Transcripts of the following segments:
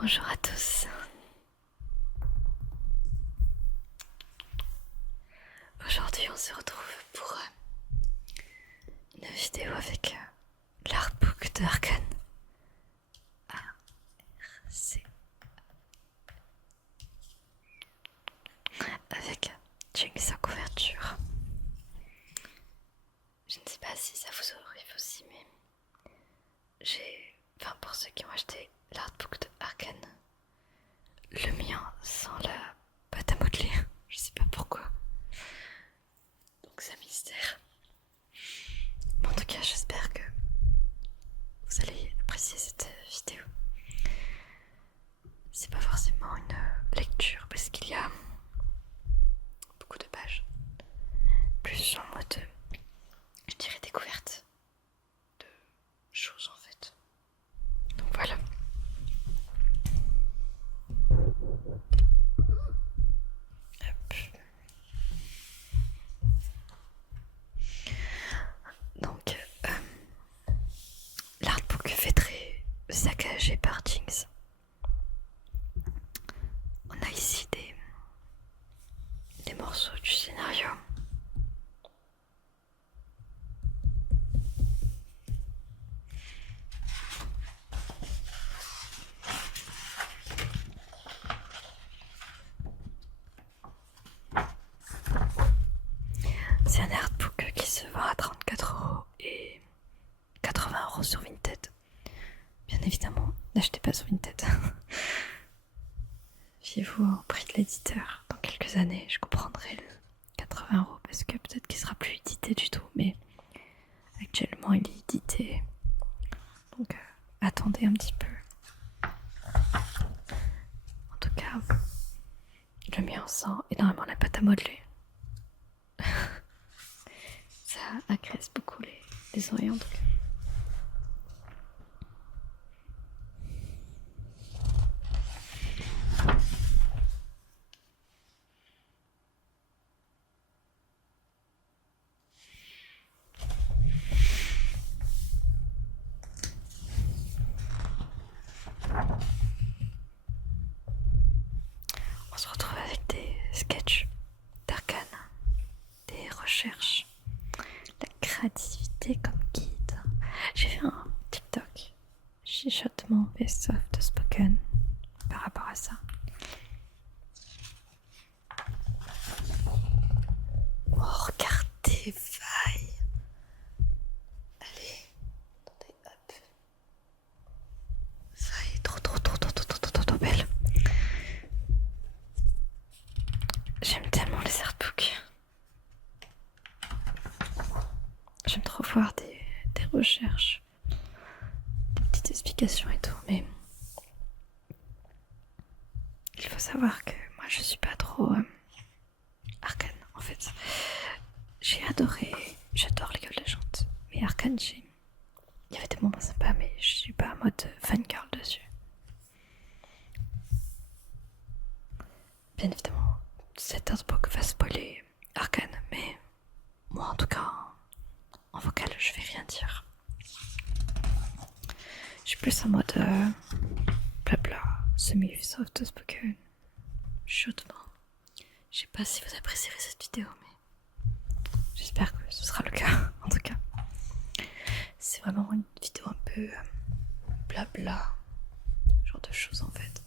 Bonjour à tous. Aujourd'hui, on se retrouve pour une vidéo avec l'artbook de Arkane. A-R-C. Avec Jinx en couverture. Je ne sais pas si ça vous arrive aussi, mais pour ceux qui ont acheté l'artbook de Arkane, le mien sans la pâte à modeler. Je sais pas pourquoi. Donc c'est un mystère. Mais en tout cas, j'espère que vous allez apprécier cette vidéo. C'est pas forcément une lecture parce qu'il y a beaucoup de pages. Plus en mode, je dirais, découverte de choses en fait. Donc voilà. Hop. Donc, l'artbook fait très saccagé par Jinx. On a ici des morceaux du scénario. C'est un artbook qui se vend à 34€ et 80€ sur Vinted. Bien évidemment, n'achetez pas sur Vinted. Fiez-vous au prix de l'éditeur. Dans quelques années, je comprendrai le 80€ parce que peut-être qu'il sera plus édité du tout, mais actuellement il est édité. Donc attendez un petit peu. En tout cas, le mien sent énormément la pâte à modeler. Ça agresse beaucoup les oreilles en tout cas. On se retrouve avec des sketchs d'Arkane, des recherches, la créativité comme guide. J'ai fait un TikTok, chuchotement best of de Spoken par rapport à ça. Oh, regardez, vaille. Allez, attendez, hop. Vaille, trop belle. J'aime tellement les artbooks. J'aime trop voir des recherches, des petites explications et tout, mais il faut savoir que moi je suis pas trop Arkane en fait. J'adore League of Legends, mais Arkane, il y avait des moments sympas, mais je suis pas en mode fangirl dessus. Bien évidemment, cet artbook va spoiler Arkane, mais moi en tout cas, en vocal, je vais rien dire. Je suis plus en mode blabla, semi-soft spoken, chuchotement. Je sais pas si vous apprécierez cette vidéo, mais j'espère que ce sera le cas, en tout cas. C'est vraiment une vidéo un peu blabla, genre de choses en fait.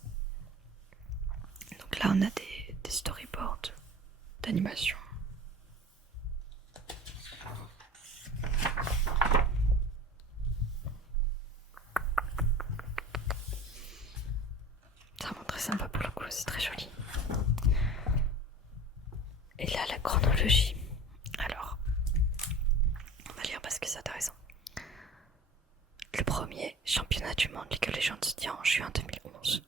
Donc là, on a des storyboards d'animation. C'est vraiment très sympa pour le coup, c'est très joli. Et là, la chronologie. Alors, on va lire parce que c'est intéressant. Le premier championnat du monde League of Legends se tient en juin 2011.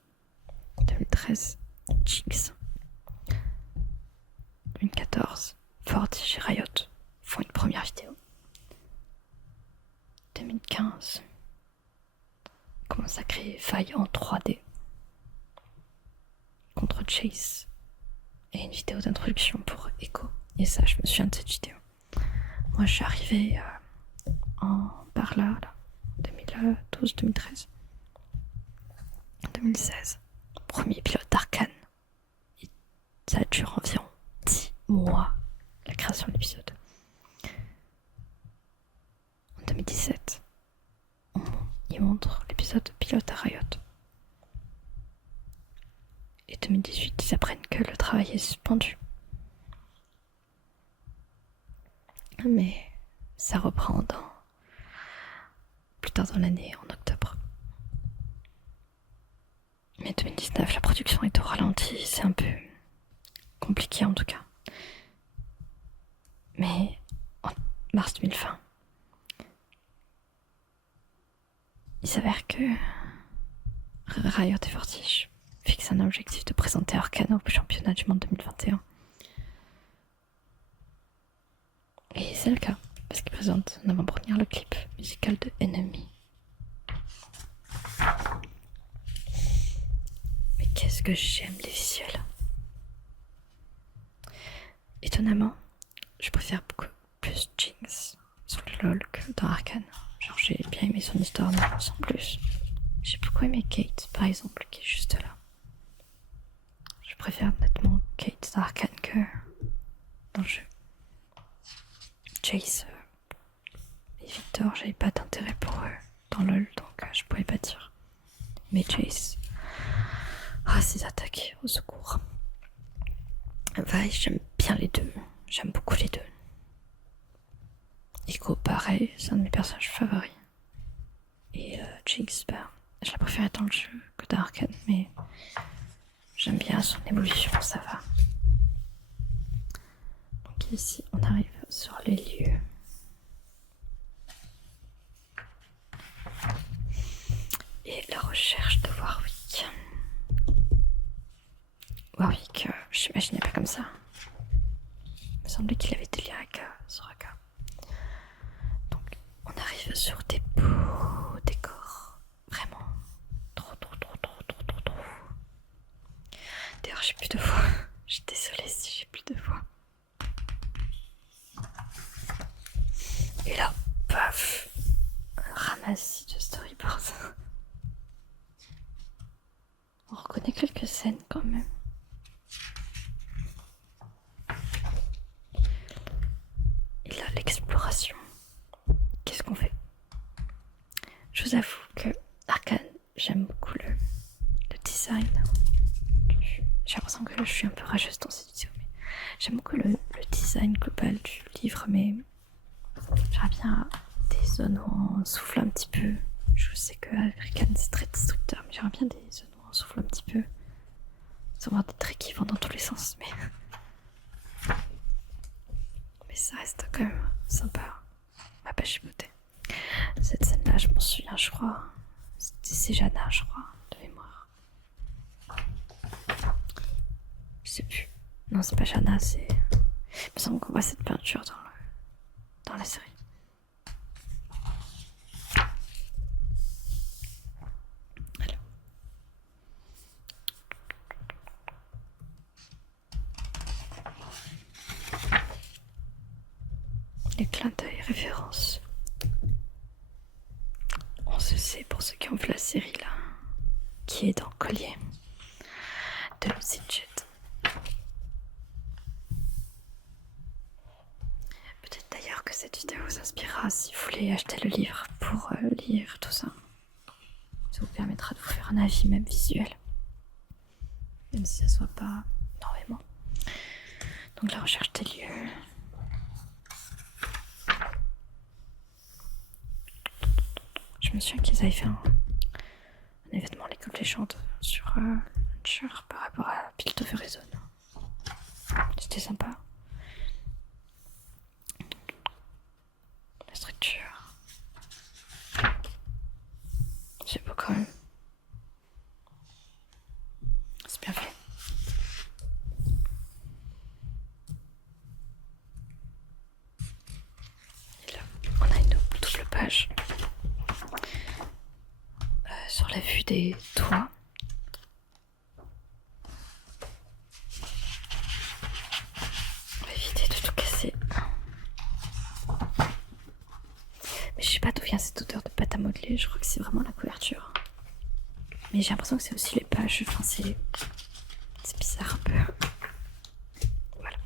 2013, Jinx. 2014, Forge et Riot font une première vidéo. 2015, commence à créer faille en 3D contre Chase et une vidéo d'introduction pour Echo. Et ça, je me souviens de cette vidéo. Moi, je suis arrivée par là, 2012-2013. 2016. Premier pilote d'Arcane. Ça dure environ 10 mois, la création de l'épisode. En 2017, il montre l'épisode pilote à Riot. Et 2018, ils apprennent que le travail est suspendu. Mais ça reprend plus tard dans l'année, en octobre. Mais 2019, la production est au ralenti, c'est un peu compliqué en tout cas. Mais en mars 2020, il s'avère que Riot et Fortige fixent un objectif de présenter Arcane au championnat du monde 2021. Et c'est le cas, parce qu'ils présentent en avant-première le clip musical de Enemy. Mais qu'est-ce que j'aime les visuels. Étonnamment, je préfère beaucoup plus Jinx sur le LoL que dans Arcane. Genre j'ai bien aimé son histoire, mais sans plus. J'ai beaucoup aimé Kate, par exemple, qui est juste là. Je préfère nettement Kate dans Arcane que dans le jeu. Jace et Victor, j'avais pas d'intérêt pour eux dans LoL, donc je pouvais pas dire. Mais Jace, ses attaques au secours. Vi, j'aime bien les deux, j'aime beaucoup les deux. Echo, pareil, c'est un de mes personnages favoris. Et Jinx, je la préfère dans le jeu que dans Arcane, mais j'aime bien son évolution, ça va. Donc ici, on arrive sur les lieux. Et la recherche de Warwick. Warwick, je m'imaginais pas comme ça. Il me semblait qu'il avait des liens avec Soraka. Donc, on arrive sur des beaux décors. Vraiment. Trop. D'ailleurs, j'ai plus de voix. Je suis désolée si j'ai plus de voix. Et là, paf, un ramassis de storyboards. On reconnaît quelques scènes quand même. Et là, l'exploration. Qu'est-ce qu'on fait? Je vous avoue que Arcane, j'aime beaucoup le design. J'ai l'impression que je suis un peu rageuse dans cette vidéo, mais j'aime beaucoup le design global du livre, mais j'aimerais bien des zones où on souffle un petit peu. Je sais que Arcane c'est très destructeur, mais j'aimerais bien des zones où on souffle un petit peu. Sans avoir des traits qui vont dans tous les sens, mais ça reste quand même sympa. Ma page beauté. Cette scène-là, je m'en souviens, je crois. C'est Jana, je crois, de mémoire. Je sais plus. Non, c'est pas Jana, c'est. Il me semble qu'on voit cette peinture dans la série. Alors. Les clins d'œil références. On se sait, pour ceux qui ont vu la série là, qui est dans Collier de Sinjet. Peut-être d'ailleurs que cette vidéo vous inspirera si vous voulez acheter le livre pour lire tout ça. Ça vous permettra de vous faire un avis même visuel, même si ça soit pas énormément. Donc la recherche des lieux. Je me souviens qu'ils avaient fait un événement League of Legends sur Launcher par rapport à Build of Horizon. C'était sympa. La structure. C'est beau quand même. C'est bien fait. Et là, on a une double page. Sur la vue des toits. On va éviter de tout casser. Mais je sais pas d'où vient cette odeur de pâte à modeler, je crois que c'est vraiment la couverture. Mais j'ai l'impression que c'est aussi page, enfin c'est bizarre un peu. Voilà.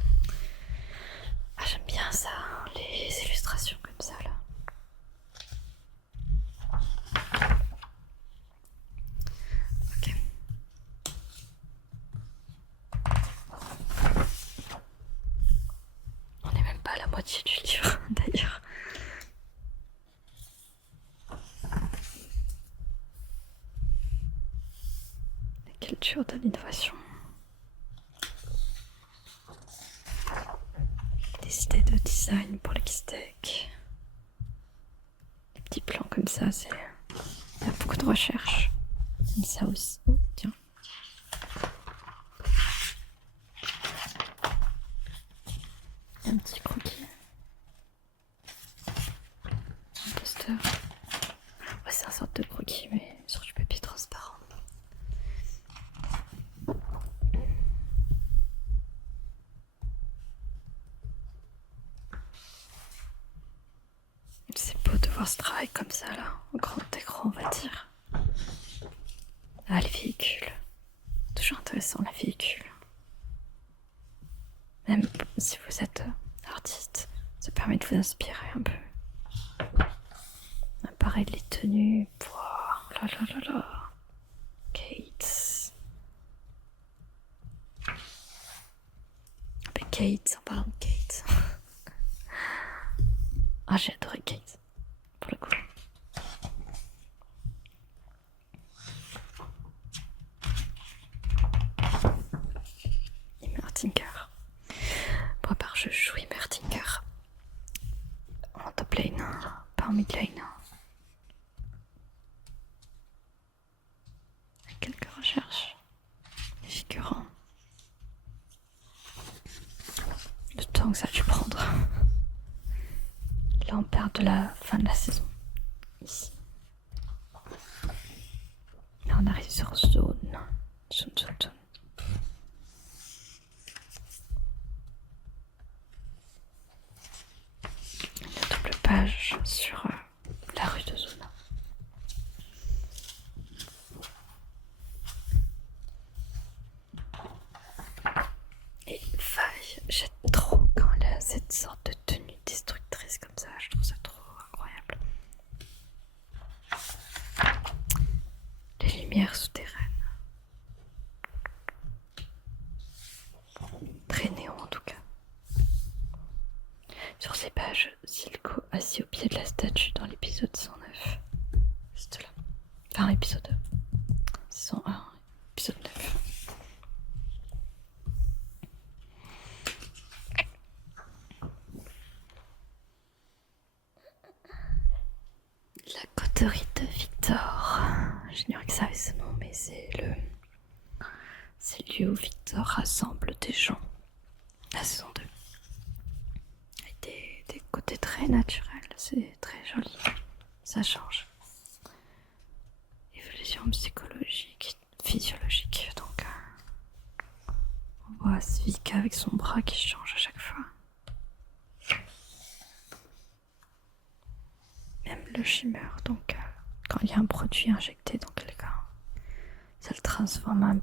Ah, j'aime bien ça, les illustrations comme ça là. Ok. On n'est même pas à la moitié du livre d'ailleurs. La culture de l'innovation. Des idées de design pour les steaks. Les petits plans comme ça, c'est... Il y a beaucoup de recherche. Comme ça aussi. Oh, tiens. Un petit croquis. Un poster. Ouais, c'est un sorte de croquis, mais sur du papier transparent. C'est beau de voir ce travail comme ça, là, au grand écran, on va dire. Ah, les véhicules. Toujours intéressant, les véhicules. Même si vous êtes artiste, ça permet de vous inspirer un peu. Pareil, les tenues. Wow, là là là là. Kate. Mais Kate, en parlant de Kate. Ah, j'ai adoré Kate, pour le coup. Himmer Tinker. Pour ma part, je joue Himmer Tinker. En top lane, pas en mid lane. Quelques recherches. Les figurants. Le temps que ça a dû prendre. Là, on perd de la fin de la saison. Ici. Là, on arrive sur zone. Zone. Une double page sur la rue de zone. Et Faille, j'aime trop quand elle a cette sorte de tenue destructrice comme ça. Je trouve ça trop incroyable. Les lumières souterraines. Très néon en tout cas. Sur ces pages, Silco assis au pied de la statue dans l'épisode 109. C'est là. Enfin, l'épisode 101, épisode 9. La coterie de Victor. J'ignorais que ça avait ce nom, mais c'est le lieu où Victor rassemble des gens. La saison 2. Avec des côtés très naturels, c'est très joli. Ça change. Évolution psychologique, physiologique, donc on voit Svika avec son bras qui change à chaque fois. Même le shimmer, donc quand il y a un produit injecté dans quelqu'un, ça le transforme un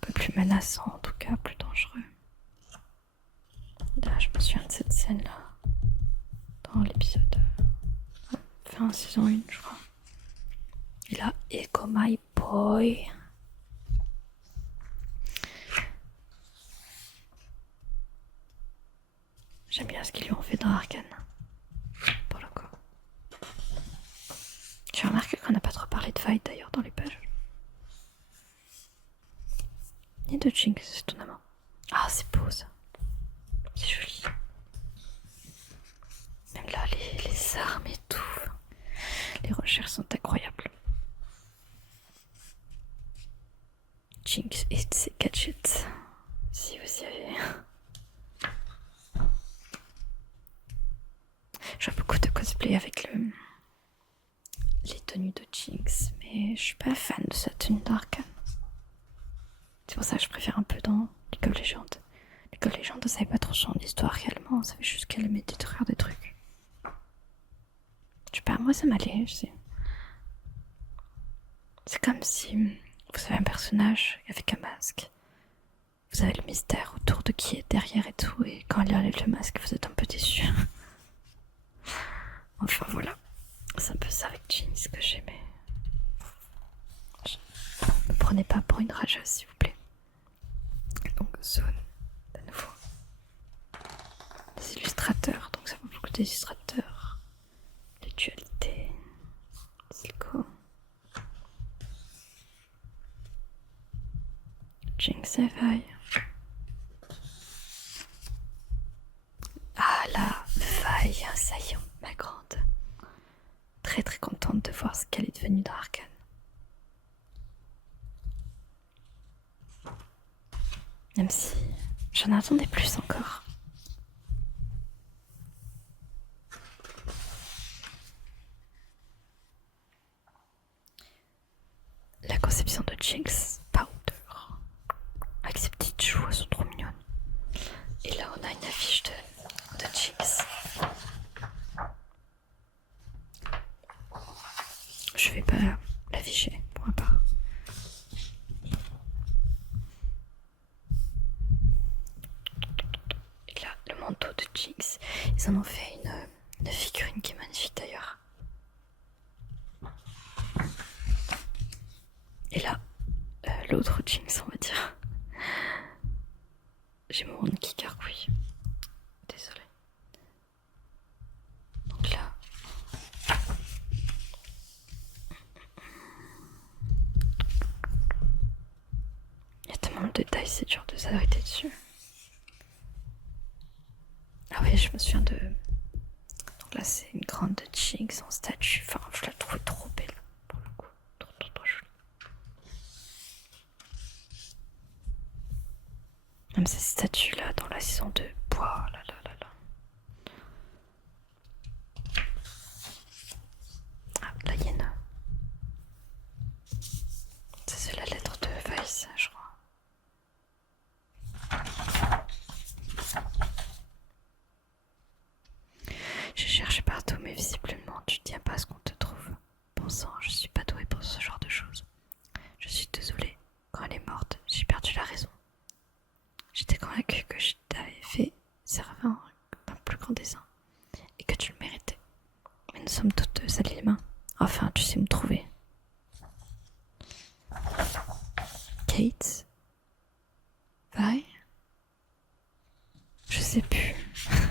peu plus menaçant, en tout cas plus dangereux. Là, je me souviens de cette scène-là dans l'épisode fin saison 1, je crois. Et là, Echo My Boy. J'aime bien ce qu'ils lui ont fait dans Arcane. Pour le coup. J'ai remarqué qu'on n'a pas trop parlé de fight d'ailleurs dans les pages. Ni de Jinx, étonnamment. Ah, c'est beau ça. C'est joli. Même là, les armes et tout. Les recherches sont incroyables. Jinx et ses gadgets. Si vous y avez. Je vois beaucoup de cosplay avec les tenues de Jinx, mais je suis pas fan de sa tenue d'Arcane. C'est pour ça que je préfère un peu dans League of Legends. League of Legends, on savait pas trop son histoire réellement, on savait juste qu'elle aimait détruire des trucs. Je sais pas, moi ça m'allait, je sais. C'est comme si vous avez un personnage avec un masque. Vous avez le mystère autour de qui est derrière et tout, et quand il enlève le masque, vous êtes un peu déçu. Enfin voilà, c'est un peu ça avec Jinx que j'aimais. Ne me prenez pas pour une rageuse, s'il vous plaît. Donc zone, de nouveau. Les illustrateurs, donc ça vaut beaucoup d'illustrateurs. Les dualités, Silco. Jinx et Vi. Ah là, Vi, ça y est, ma grande. Très très contente de voir ce qu'elle est devenue dans Arcane. Même si j'en attendais plus encore. La conception de Jinx, Powder, avec ses petites joues, elles sont trop mignonnes. Et là on a une affiche de Jinx. Je vais pas l'afficher pour ma part. Et là, le manteau de Jinx, ils en ont fait une figurine qui est magnifique d'ailleurs. Et là, l'autre Jinx, on va dire. J'ai mon monde qui carcouille. Désolée. Donc là. Il y a tellement de détails, c'est dur de s'arrêter dessus. Ah oui, je me souviens de... Donc là, c'est une grande Jinx en statue. Enfin, je la trouve trop belle, pour le coup. Trop jolie. Même ces statues-là, dans la saison 2. Pouah, là. Ah, la hyène. Ça, c'est la lettre de Vice, je crois. J'ai cherché partout, mais visiblement, tu tiens pas à ce qu'on te trouve. Pensant, je suis pas douée pour ce genre de choses. Je suis désolée. Quand elle est morte, j'ai perdu la raison. J'étais convaincue que je t'avais fait servir d'un plus grand dessein et que tu le méritais. Mais nous sommes toutes deux salées les mains. Enfin, tu sais me trouver. Kate? Vi? Je sais plus.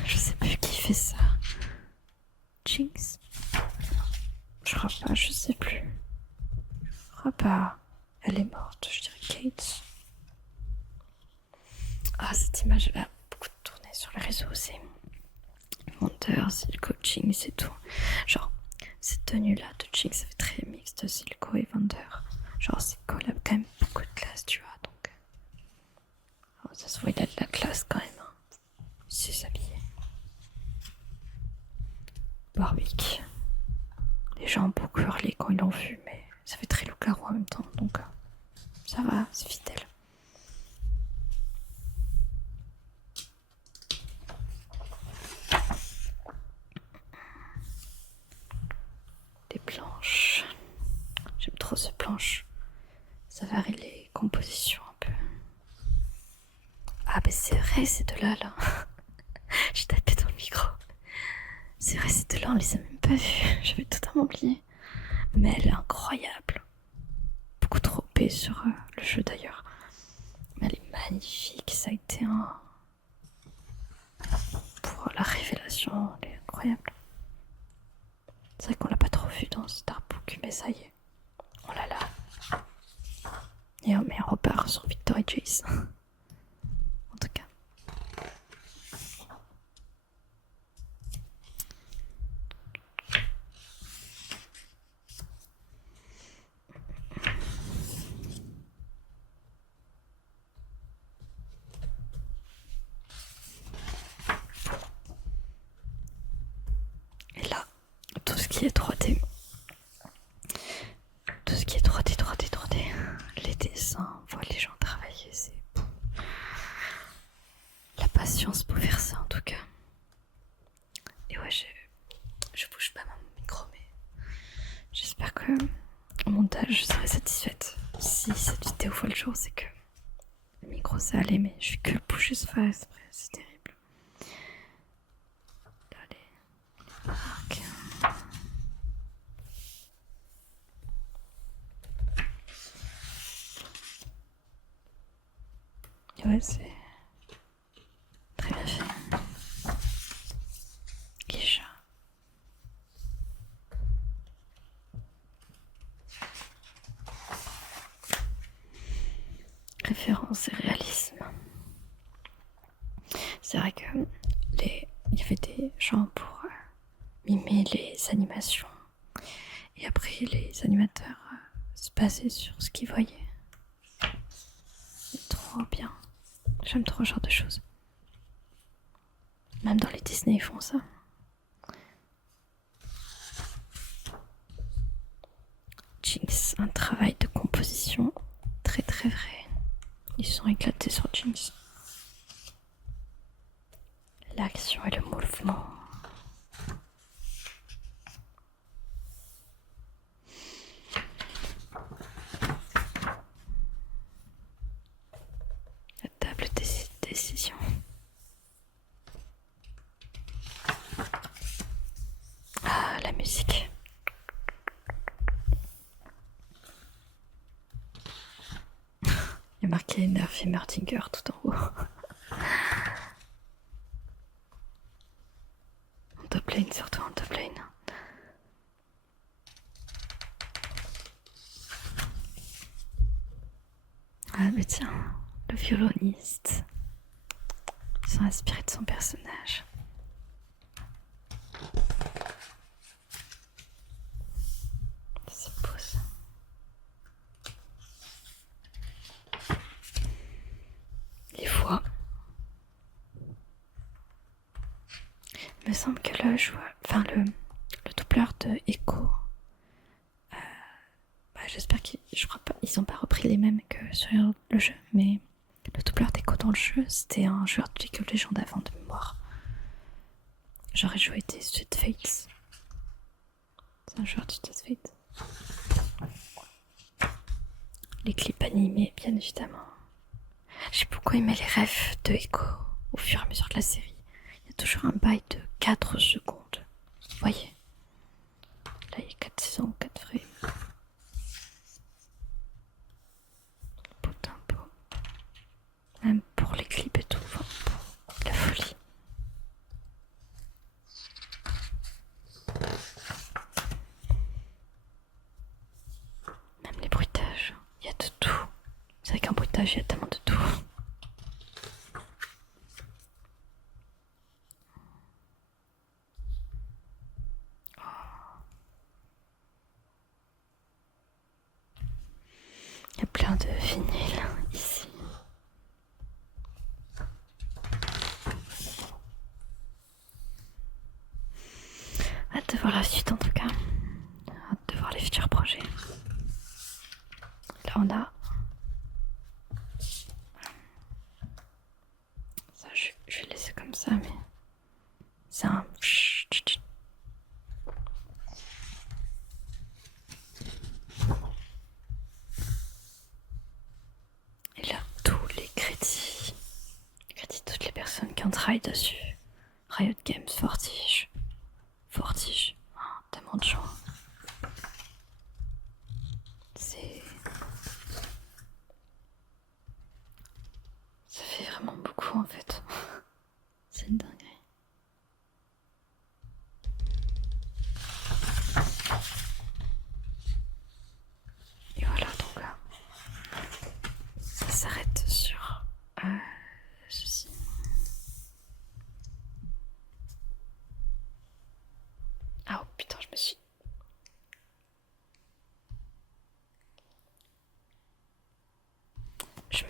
Je sais plus qui fait ça. Jinx? Je crois pas, je sais plus. Je crois pas. Elle est morte, je dirais Kate. Ah, cette image a beaucoup tourné sur les réseaux, c'est menteur, c'est le coaching, c'est tout. Genre, cette tenue-là de Jinx, ça fait très mixte, Silco et Vander. Genre, c'est collab quand même beaucoup de classe, tu vois, donc. Alors, ça se voit, il a de la classe quand même. Hein. Il sait s'habiller. Warwick. Les gens ont beaucoup hurlé quand ils l'ont vu, mais ça fait très loup-garou en même temps, donc ça va, c'est fidèle. Des planches. J'aime trop ces planches. Ça varie les compositions un peu. Ah, mais c'est vrai, ces deux-là, là. J'ai tapé dans le micro. C'est vrai, ces deux-là, on les a même pas vus. J'avais totalement oublié. Mais elle est incroyable. Beaucoup trop OP sur le jeu d'ailleurs. Mais elle est magnifique. Ça a été un. Pour la révélation, elle est incroyable. C'est vrai qu'on l'a pas trop vu dans Starbook, mais ça y est. Oh là là. Et on repart sur Victor et Jace. En tout cas. Et là, tout ce qui est 3D. Tout ce qui est 3D, 3D, 3D. Les dessins, on voit les gens travailler, c'est la patience pour faire ça en tout cas. Et ouais, je bouge pas mon micro, mais j'espère que au montage je serai satisfaite. jour, c'est que le micro ça allait, mais je fais que le bouger ce faire exprès, c'est terrible. Allez, ok. Ouais, c'est très bien fait. Guicha. Référence et réalisme. C'est vrai que il y avait des gens pour mimer les animations. Et après, les animateurs se basaient sur ce qu'ils voyaient. C'est trop bien. J'aime trop ce genre de choses. Même dans les Disney, ils font ça. Jinx, un travail de composition très très vrai. Ils sont éclatés sur Jinx. L'action et le mouvement. La table des décisions. Ah, la musique. Il y a marqué Nerf Martinger tout en haut. En top lane, surtout en top lane. Ah mais tiens, le violoniste. Ils sont inspirés de son personnage. C'est beau ça. Les voix. Il me semble que le joueur, enfin le doubleur de Echo, j'espère je crois pas, ils ont pas repris les mêmes que sur le jeu, mais le doubleur d'Echo dans le jeu, c'était un joueur de League of Legends avant de mémoire. J'aurais joué des Street Fates. C'est un joueur de Street Fates. Les clips animés, bien évidemment. J'ai beaucoup aimé les refs de Echo au fur et à mesure de la série. Il y a toujours un bail de 4 secondes. Vous voyez? Là, il y a 4 saisons, 4 frames. Beau tempo. Même pour les clips et tout. Enfin, pour la folie. Même les bruitages. Il y a de tout. C'est vrai qu'un bruitage, il y a tellement de tout. Il y a plein de vinyles ici. Hâte de voir la suite en tout cas. Hâte de voir les futurs projets. Là on a... Ça je vais laisser comme ça mais... C'est un... Et là, tous les crédits. Les crédits de toutes les personnes qui ont travaillé dessus. Riot Games, Fortige. Fortige. Oh, tellement de gens. Ça fait vraiment beaucoup en fait. C'est une dinguerie. Et voilà donc là. Ça s'arrête sur ceci. Ah oh putain, je me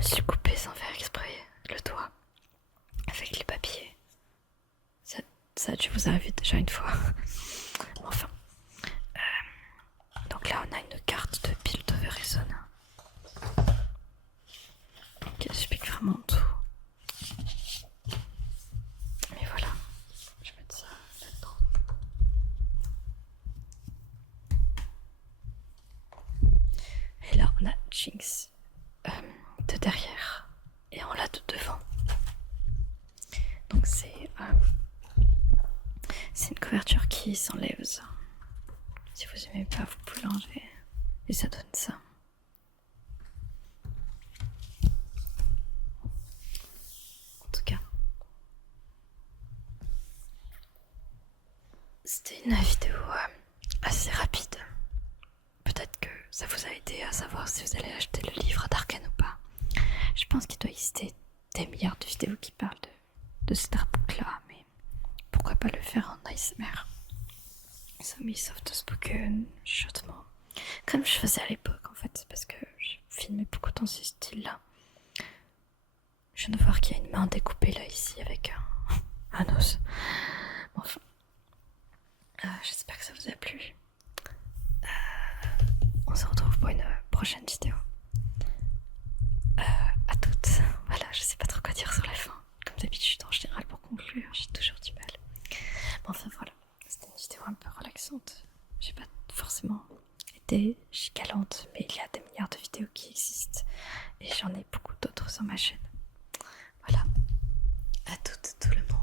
suis coupé sans faire exprès le doigt avec les papiers. Ça a dû vous arriver déjà une fois. Enfin. Donc là on a une carte de Build of Horizon qui explique vraiment tout. Mais voilà, je vais mettre ça là-dedans. Et là on a Jinx de derrière et on l'a de devant. Donc c'est une couverture qui s'enlève ça. Si vous aimez pas, vous pouvez l'enlever et ça donne ça. En tout cas, c'était une vidéo assez rapide. Peut-être que ça vous a aidé à savoir si vous allez acheter le livre d'Arcane ou pas. Je pense qu'il doit exister des milliards de vidéos qui parlent de cet artbook là, mais pourquoi pas le faire en ASMR. Semi soft spoken, chuchotement. Comme je faisais à l'époque en fait, parce que je filmais beaucoup dans ce style là. Je viens de voir qu'il y a une main découpée là ici avec un os. Enfin, j'espère que ça vous a plu. On se retrouve pour une prochaine vidéo. À toutes. Voilà, je sais pas trop quoi dire sur la fin. Comme d'habitude, en général, pour conclure, j'ai toujours du mal. Mais enfin voilà, c'était une vidéo un peu relaxante. J'ai pas forcément été chialante, mais il y a des milliards de vidéos qui existent et j'en ai beaucoup d'autres sur ma chaîne. Voilà, à toutes, tout le monde.